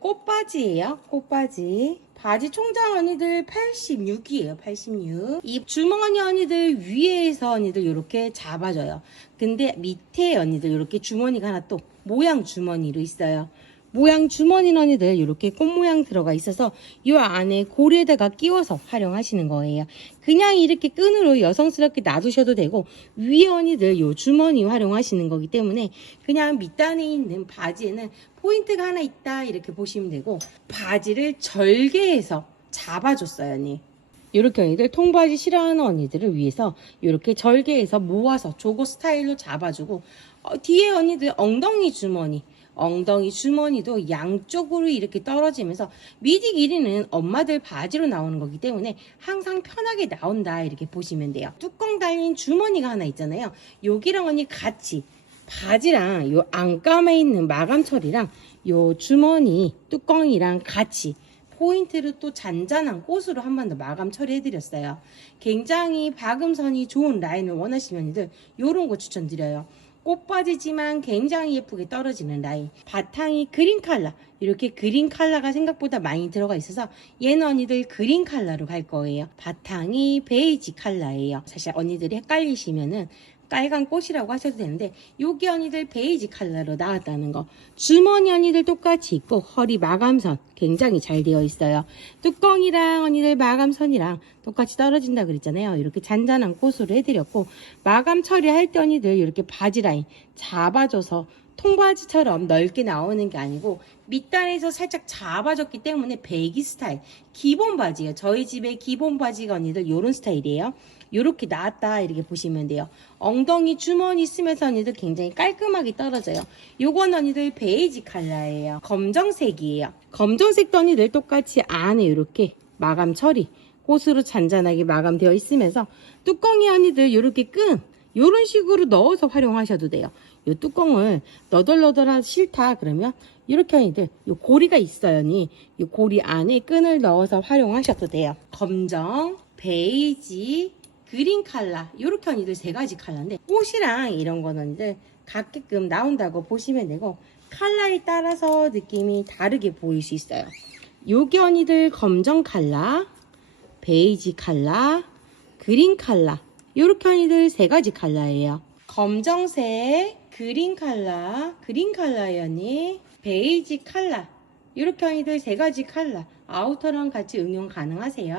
꽃바지예요. 꽃바지. 바지 총장 언니들 86이에요. 86. 이 주머니 언니들 위에서 언니들 이렇게 잡아줘요. 근데 밑에 언니들 이렇게 주머니가 하나 또 모양 주머니로 있어요. 모양 주머니 언니들 이렇게 꽃 모양 들어가 있어서 이 안에 고리에다가 끼워서 활용하시는 거예요. 그냥 이렇게 끈으로 여성스럽게 놔두셔도 되고 위에 언니들 요 주머니 활용하시는 거기 때문에 그냥 밑단에 있는 바지에는 포인트가 하나 있다 이렇게 보시면 되고 바지를 절개해서 잡아줬어요 언니. 이렇게 언니들 통바지 싫어하는 언니들을 위해서 이렇게 절개해서 모아서 조거 스타일로 잡아주고 어, 뒤에 언니들 엉덩이 주머니 엉덩이 주머니도 양쪽으로 이렇게 떨어지면서 미디 길이는 엄마들 바지로 나오는 거기 때문에 항상 편하게 나온다 이렇게 보시면 돼요. 뚜껑 달린 주머니가 하나 있잖아요. 여기랑 언니 같이 바지랑 요 안감에 있는 마감 처리랑 요 주머니 뚜껑이랑 같이 포인트를 또 잔잔한 꽃으로 한 번 더 마감 처리해드렸어요. 굉장히 박음선이 좋은 라인을 원하시는 분들 요런 거 추천드려요. 꽃바지지만 굉장히 예쁘게 떨어지는 라인. 바탕이 그린 컬러. 이렇게 그린 컬러가 생각보다 많이 들어가 있어서 얘는 언니들 그린 컬러로 갈 거예요. 바탕이 베이지 컬러예요. 사실 언니들이 헷갈리시면은 빨간 꽃이라고 하셔도 되는데 여기 언니들 베이지 컬러로 나왔다는 거 주머니 언니들 똑같이 있고 허리 마감선 굉장히 잘 되어 있어요 뚜껑이랑 언니들 마감선이랑 똑같이 떨어진다 그랬잖아요 이렇게 잔잔한 꽃으로 해드렸고 마감 처리할 때 언니들 이렇게 바지 라인 잡아줘서 통바지처럼 넓게 나오는 게 아니고 밑단에서 살짝 잡아줬기 때문에 배기 스타일 기본 바지예요 저희 집의 기본 바지가 언니들 이런 스타일이에요 이렇게 나왔다 이렇게 보시면 돼요. 엉덩이 주머니 쓰면서 언니들 굉장히 깔끔하게 떨어져요. 요건 언니들 베이지 컬러예요. 검정색이에요. 검정색도 언니들 똑같이 안에 이렇게 마감 처리 꽃으로 잔잔하게 마감되어 있으면서 뚜껑이 언니들 이렇게 끈 이런 식으로 넣어서 활용하셔도 돼요. 이 뚜껑을 너덜너덜하기 싫다 그러면 이렇게 언니들 이 고리가 있어요. 언니. 이 고리 안에 끈을 넣어서 활용하셔도 돼요. 검정, 베이지, 그린 컬러 이렇게 언니들 세 가지 컬러인데 꽃이랑 이런 건 언니들 각게끔 나온다고 보시면 되고 컬러에 따라서 느낌이 다르게 보일 수 있어요. 요게 언니들 검정 컬러, 베이지 컬러, 그린 컬러 이렇게 언니들 세 가지 컬러예요. 검정색, 그린 컬러, 그린 언니. 베이지 컬러 이렇게 언니들 세 가지 컬러 아우터랑 같이 응용 가능하세요.